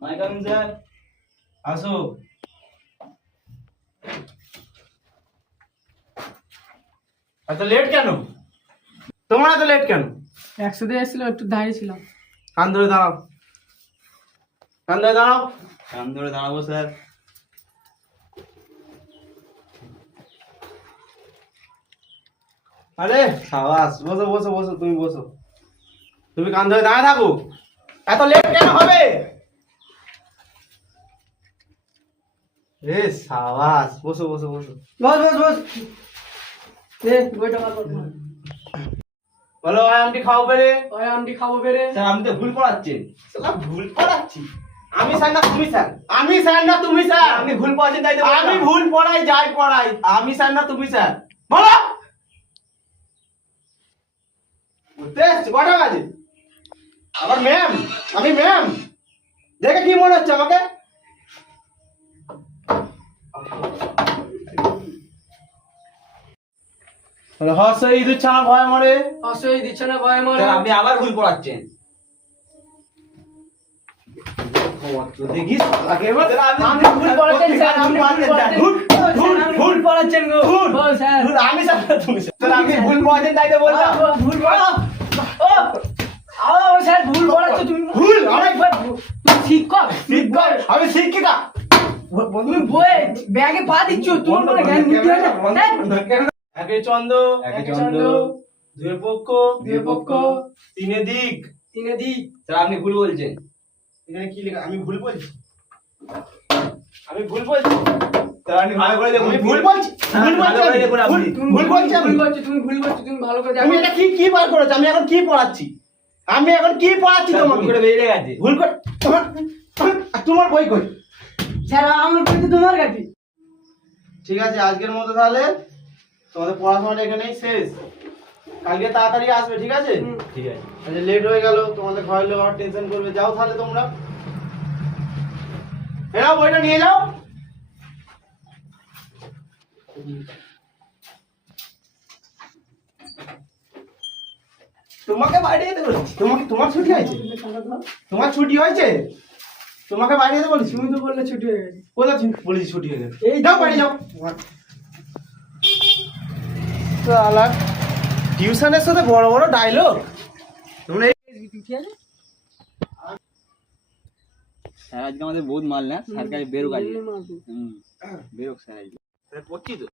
মাইকাম sir আসো। এত late কেন? তোমার এত লেট কেন? 100 দিয়ে এসেছিল, একটু দাঁড়িয়ে ছিলাম। কান ধরে দাঁড়াও, কান ধরে দাঁড়াও। কান ধরে দাঁড়াবো স্যার। আরে সাবাস, বসো বসো বসো, তুমি বসো। তুমি কান ধরে দাঁড়ায় থাকো। এত লেট কেন হবে? এ সাবাস, বসো বসো বসো। বস বস বস। বইটা বার কর। বলো আয়ামটি খাও বেরে। আমটি খাবো বেরে। স্যার আমি তো ভুল পড়াচ্ছি। স্যার ভুল পড়াচ্ছি? আমি স্যার না তুমি স্যার? আমি স্যার না তুমি স্যার? আপনি ভুল পড়াচ্ছেন তাই তো বললাম। আমি ভুল পড়াই যাই পড়াই। আমি স্যার না তুমি স্যার? বলো। বুঝতে এসছি কটা বাজে? আবার ম্যাম? আমি ম্যাম? দেখে কি মনে হচ্ছে আমাকে? হর্ষ ইঁদুর ছানা ভয় মরে। অসই দিচ্ছে না ভয় মরে। স্যার আপনি আবার ভুল পড়াচ্ছেন। দেখিস আমি ভুল পড়াচ্ছেন স্যার, আপনি ভুল পড়াচ্ছেন গো। ও স্যার, আমি স্যার না তুমি স্যার? আপনি ভুল পড়াচ্ছেন তাই তো বললাম। ভুল পড়া। ও স্যার ভুল পড়াচ্ছো তুমি। ভুল অনেক তুমি ঠিক কর। আমি শিক্ষিতা। তুমি বই ব্যাগে পা দিচ্ছ, তোমার কোনো জ্ঞান বুদ্ধি আছে? একে চন্দ্র, একে চন্দ্র, দুয়ে পক্ষ, দুয়ে পক্ষ, তিনে দিক। তিনে দিক। স্যার আপনি ভুল বলছেন। এখানে কি লেখা? আমি ভুল বলছি? আমি ভুল বলছি? স্যার আপনি ভালো করে দেখুন। আমি ভুল বলছি? ভুল বলছি আমি? ভুল বলছি আমি? ভুল বলছো, তুমি ভুল বলছো, তুমি ভালো করে তুমি দেখো। এটা কি বার করেছো? আমি এখন কি পড়াচ্ছি? আমি এখন কি পড়াচ্ছি তোমাকে? ভুল করে বেরিয়ে গেছে। ভুল করে তোমার বই কই? স্যার আমার বই তো তোমার কাছে। ঠিক আছে, আজকের মতো তাহলে তোমাদের পড়াশোনাটা এখানেই শেষ। কালকে তাড়াতাড়ি আসবে, ঠিক আছে? ঠিক আছে। আচ্ছা লেট হয়ে গেল, তোমাদের ঘরের লোক আমার টেনশন করবে। যাও তাহলে তোমরা। এরাও বইটা নিয়ে যাও। তোমাকে বাইরে যেতে বলেছি। তোমার ছুটি হয়েছে? তোমার ছুটি হয়েছে? তোমাকে বাইরে যেতে বলেছি? তুমি তো বললে ছুটি হয়ে গেছে। কোথায় বলেছি ছুটি হয়ে গেছে? এই যাও বাড়ি যাও। শালা টিউশনের সাথে বড় বড় ডায়লগ। তোমরা স্যার আজকে আমাদের বহুত মাল না, স্যার কাছে বেরোক আজকে। বেরোক স্যার আজকে। পড়ছি তো।